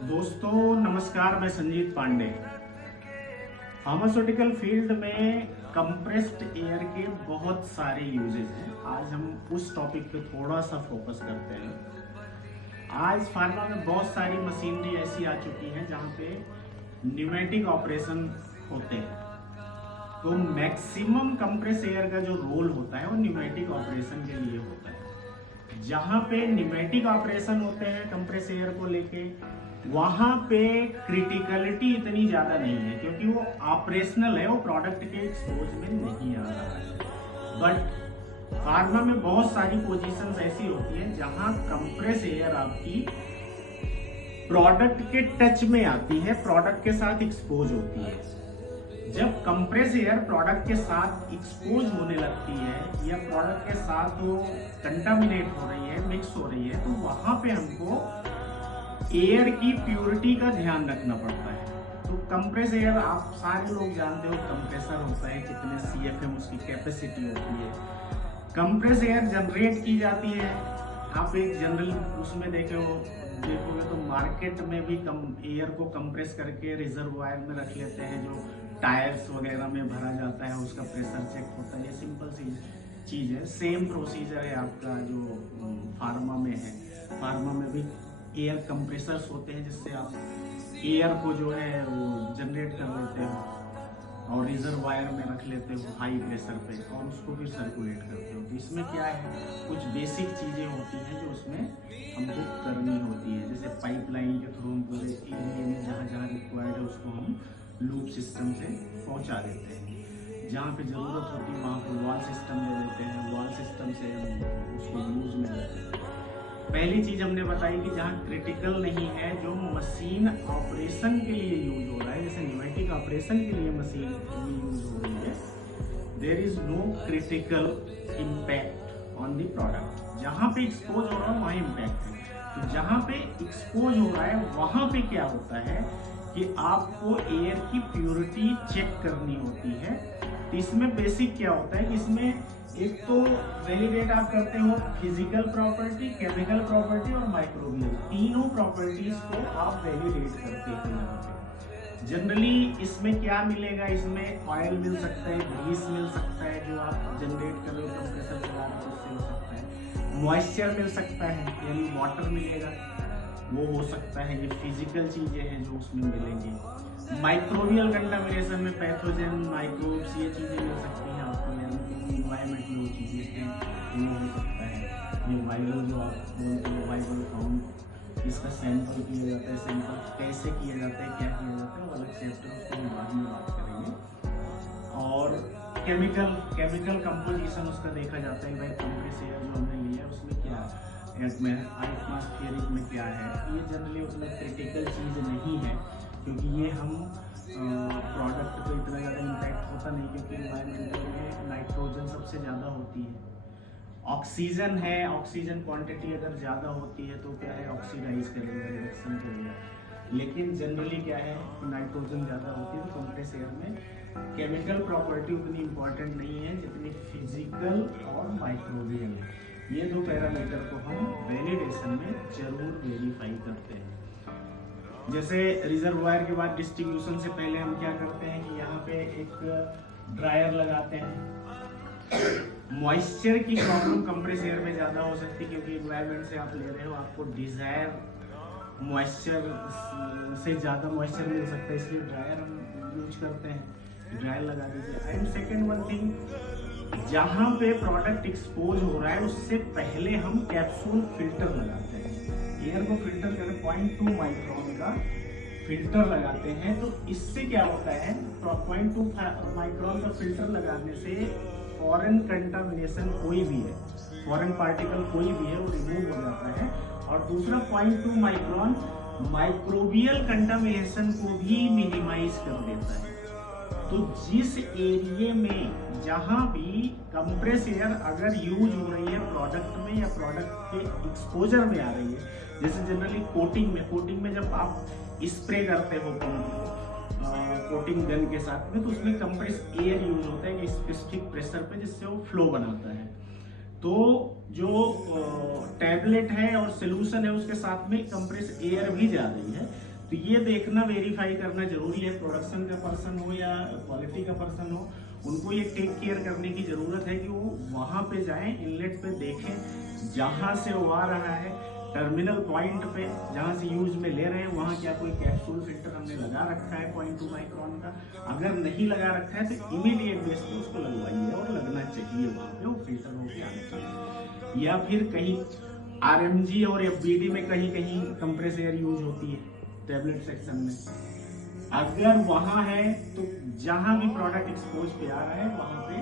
दोस्तों नमस्कार, मैं संजीत पांडे। फार्मास्यूटिकल फील्ड में कंप्रेस्ड एयर के बहुत सारे यूजेस हैं। आज हम उस टॉपिक पे थोड़ा सा फोकस करते हैं। आज फार्मा में बहुत सारी मशीनरी ऐसी आ चुकी हैं जहाँ पे न्यूमेटिक ऑपरेशन होते हैं। तो मैक्सिमम कंप्रेस एयर का जो रोल होता है वो न्यूमेटिक ऑपरेशन के लिए होता है। जहाँ पे न्यूमेटिक ऑपरेशन होते हैं कंप्रेस एयर को लेके, वहां पे क्रिटिकलिटी इतनी ज्यादा नहीं है क्योंकि वो ऑपरेशनल है, वो प्रोडक्ट के एक्सपोज में नहीं आ रहा है। बट फार्मा में बहुत सारी पोजीशंस ऐसी होती है जहां कंप्रेस एयर आपकी प्रोडक्ट के टच में आती है, प्रोडक्ट के साथ एक्सपोज होती है। जब कंप्रेस एयर प्रोडक्ट के साथ एक्सपोज होने लगती है या प्रोडक्ट के साथ वो कंटामिनेट हो रही है, मिक्स हो रही है, तो वहां पे हमको एयर की प्योरिटी का ध्यान रखना पड़ता है। तो कंप्रेस एयर आप सारे लोग जानते हो, कंप्रेसर होता है, कितने CFM उसकी कैपेसिटी होती है। कंप्रेस एयर जनरेट की जाती है। आप एक जनरल उसमें देखोगे तो मार्केट में भी कम एयर को कंप्रेस करके रिजर्वायर में रख लेते हैं, जो टायर्स वगैरह में भरा जाता है, उसका प्रेशर चेक होता है। ये सिंपल सी चीज है। सेम प्रोसीजर है आपका जो फार्मा में है। फार्मा में भी एयर कंप्रेसर्स होते हैं जिससे आप एयर को जो है वो जनरेट कर लेते हो और रिजर्वायर में रख लेते हो हाई प्रेशर पे और उसको फिर सर्कुलेट करते हो। तो इसमें क्या है, कुछ बेसिक चीज़ें होती हैं जो उसमें हमको करनी होती है। जैसे पाइपलाइन के थ्रू हम पूरे एरिया में जहाँ जहाँ रिक्वायर्ड है उसको हम लूप सिस्टम से पहुँचा देते हैं। जहाँ पे ज़रूरत होती है वहाँ पर वॉल सिस्टम ले लेते हैं, वॉल सिस्टम से हम उसको यूज में लेते हैं। पहली चीज हमने बताई कि जहाँ क्रिटिकल नहीं है, जो मशीन ऑपरेशन के लिए यूज हो रहा है, जैसे न्यूमेटिक ऑपरेशन के लिए मशीन यूज हो रही है, there is no critical impact on the product. जहाँ पे एक्सपोज हो रहा है वहाँ इम्पैक्ट है। तो जहाँ पे एक्सपोज हो रहा है वहाँ पे क्या होता है कि आपको एयर की प्योरिटी चेक करनी होती है। तो इसमें बेसिक क्या होता है कि इसमें एक तो वैलिडेट आप करते हो फिजिकल प्रॉपर्टी, केमिकल प्रॉपर्टी और माइक्रोबियल, तीनों प्रॉपर्टीज को आप वैलिडेट करते हो यहाँ पे। जनरली इसमें क्या मिलेगा, इसमें ऑयल मिल सकता है, ग्रीस मिल सकता है, जो आप जनरेट कर रहे हो कंप्रेसर चला रहे हो उससे हो सकता है। मॉइस्चर मिल सकता है यानी वाटर मिलेगा, वो हो सकता है। ये फिजिकल चीजें हैं जो उसमें मिलेंगी। माइक्रोबियल कंटामिनेशन में पैथोजन, माइक्रोब्स, ये चीजें मिल सकती हैं आपको, यानी इन्वायरमेंट में वो चीजें हैं, वो हो सकता है। ये वायरल जो आप बोलते हो, वायरल काउंट, इसका सैंपल किया जाता है। सैंपल कैसे किया जाता है, क्या किया जाता है, वो अलग चैप्टर, उसको हम बाद में बात करेंगे। और केमिकल केमिकल कंपोजिशन उसका देखा जाता है, भाई कंप्रेस एयर जो हमने लिया है उसमें क्या एटमॉस्फेरिक में क्या है। ये जनरली उतना क्रिटिकल चीज़ नहीं है क्योंकि ये हम प्रोडक्ट पे इतना ज़्यादा इम्पैक्ट होता नहीं, क्योंकि इन्वायरमेंटल में नाइट्रोजन सबसे ज़्यादा होती है। ऑक्सीजन है, ऑक्सीजन क्वांटिटी अगर ज़्यादा होती है तो क्या है, ऑक्सीडाइज करेगा, रिडक्शन करेगा। लेकिन जनरली क्या है कि नाइट्रोजन ज़्यादा होती है। तो कंप्रेस एयर में केमिकल प्रॉपर्टी उतनी इम्पॉर्टेंट नहीं है जितनी फिजिकल और माइक्रोबियल है। ये दो पैरामीटर को हम वैलिडेशन में जरूर वेरीफाई करते हैं। जैसे रिजर्वायर के बाद डिस्ट्रीब्यूशन से पहले हम क्या करते हैं कि यहाँ पे एक ड्रायर लगाते हैं। मॉइस्चर की प्रॉब्लम कंप्रेस एयर में ज़्यादा हो सकती है क्योंकि एनवायरनमेंट से आप ले रहे हो, आपको डिजायर मॉइस्चर से ज़्यादा मॉइस्चर मिल सकता है, इसलिए ड्रायर हम यूज करते हैं। ड्रायर लगा दीजिए। एंड सेकेंड वन थिंग, जहां पे प्रोडक्ट एक्सपोज हो रहा है उससे पहले हम कैप्सूल फिल्टर लगाते हैं। एयर को फिल्टर करें, 0.2 माइक्रोन का फिल्टर लगाते हैं। तो इससे क्या होता है, 0.2 माइक्रोन का फिल्टर लगाने से फॉरेन कंटामिनेशन कोई भी है, फॉरेन पार्टिकल कोई भी है, वो रिमूव हो जाता है। और दूसरा 0.2 माइक्रोन माइक्रोबियल कंटामिनेशन को भी मिनिमाइज कर देता है। तो जिस एरिया में जहां भी कंप्रेस एयर अगर यूज हो रही है प्रोडक्ट में या प्रोडक्ट के एक्सपोजर में आ रही है, जैसे जनरली कोटिंग में जब आप स्प्रे करते हो कोटिंग गन के साथ में, तो उसमें कंप्रेस एयर यूज होता है स्पेसिफिक प्रेशर पे, जिससे वो फ्लो बनाता है। तो जो टैबलेट है और सोल्यूशन है उसके साथ में कंप्रेस एयर भी जा रही है। तो ये देखना, वेरीफाई करना जरूरी है। प्रोडक्शन का पर्सन हो या क्वालिटी का पर्सन हो, उनको ये टेक केयर करने की जरूरत है कि वो वहां पे जाएं, इनलेट पे देखें जहां से वो आ रहा है, टर्मिनल पॉइंट पे जहां से यूज में ले रहे हैं वहां क्या कोई कैप्सूल फिल्टर हमने लगा रखा है 0.2 माइक्रोन का। अगर नहीं लगा रखा है तो इमीडिएट बेस पे उसको लगवाइए, और लगना चाहिए वहां पे, वो फिल्टर होके आना चाहिए। या फिर कहीं आरएमजी और एफबीडी में कहीं कहीं कंप्रेस एयर यूज होती है टैबलेट सेक्शन में, अगर वहां है तो जहां भी प्रोडक्ट एक्सपोज पे आ रहा है वहां पे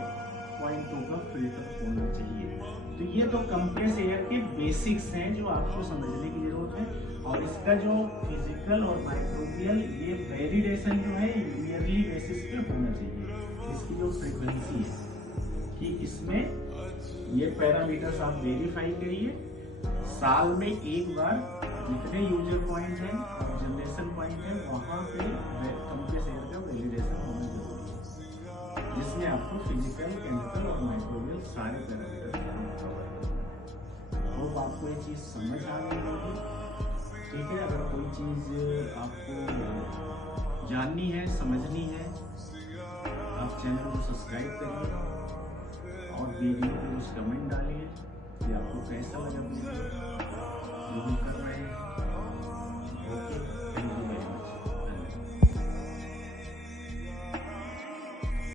0.2 का फिल्टर होना चाहिए। तो ये तो कंप्रेस एयर के बेसिक्स हैं जो आपको समझने की जरूरत है। और इसका जो फिजिकल और माइक्रोबियल ये वैलिडेशन जो है ईयरली बेसिस पे होना चाहिए। इसकी जो फ्रीक्वेंसी है कि इसमें ये पैरामीटर्स आप वेरीफाई करिए। साल में एक बार जितने यूजर पॉइंट हैं और जनरेशन पॉइंट है वहां पे कंप्रेस एयर का वैलिडेशन होना जरूरी है, जिसमें आपको फिजिकल, केमिकल और माइक्रोबियल सारे पैरामीटर होप आपको ये चीज समझ आ गई होगी। ठीक है, अगर कोई चीज आपको जाननी है, समझनी है, आप चैनल को सब्सक्राइब करिए और वीडियो को कुछ कमेंट डालिए कि आपको कैसा लगा वीडियो।